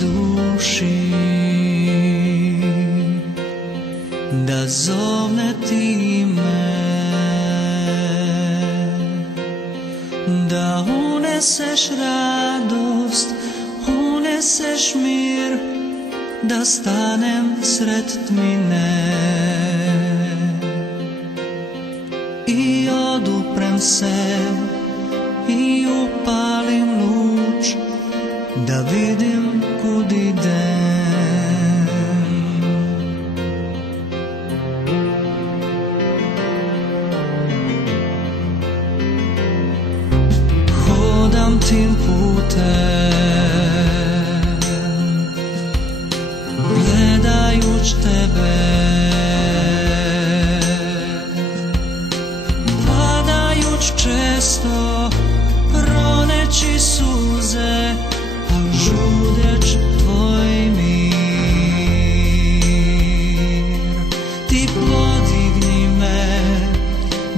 duši, da zovne ti me, da uneseš radost, uneseš mir, da stanem sred tmine i oduprem se i upalim luč, da vidim kud idem. Hodam tim putem, gledajuć tebe, padajuć često, roneći suze, al žudeć tvoj mir. Ti podigni me,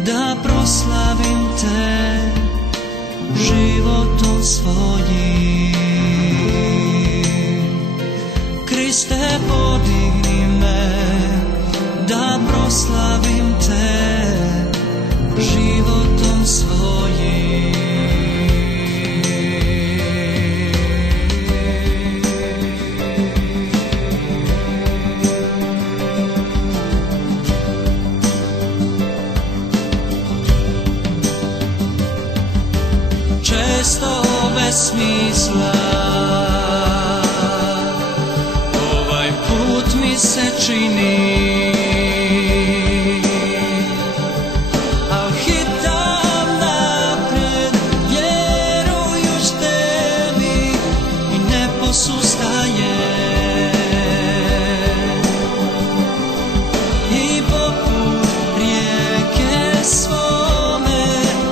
da proslavim te životom svojim. Kriste, podigni me, da proslavim te životom svojim. Često bez smisla ovaj put mi se čini, al hitam napred vjerujuć tebi i ne posustajem, i poput rijeke svome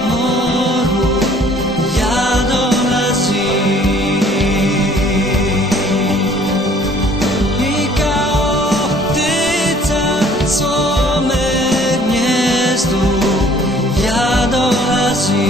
moru ja dolazim, i kao ptica svome gnjezdu ja dolazim.